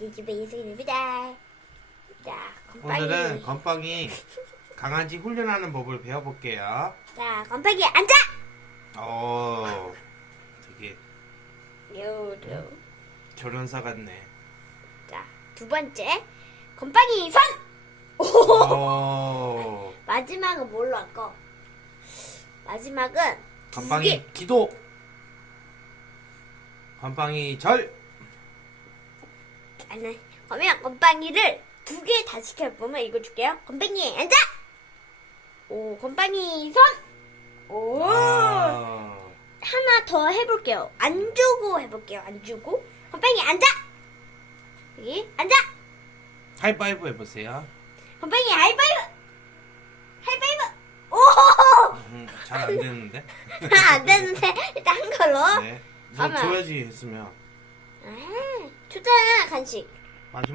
우리 집에 있습니다. 자, 건빵이. 오늘은 건빵이 강아지 훈련하는 법을 배워볼게요. 자, 건빵이 앉아! 어, 되게 요로. 결혼사 같네. 자, 두 번째. 건빵이 손! 오! 어, 마지막은 뭘로 할까? 마지막은 건빵이 기도. 건빵이 절. 아니, 그러면 건빵이를 두 개 다 시켜보면 이거 줄게요. 건빵이 앉아! 오, 건빵이 손! 오! 어, 하나 더 해볼게요. 안 주고 해볼게요. 안 주고. 건빵이 앉아! 여기, 앉아! 하이파이브 해보세요. 건빵이 하이파이브! 하이파이브! 오! 음, 잘안 되는데. 안 되는데, 일단 한 걸로. 네. 너 가만. 줘야지 했으면. 아, 주잖아, 간식. 마지막.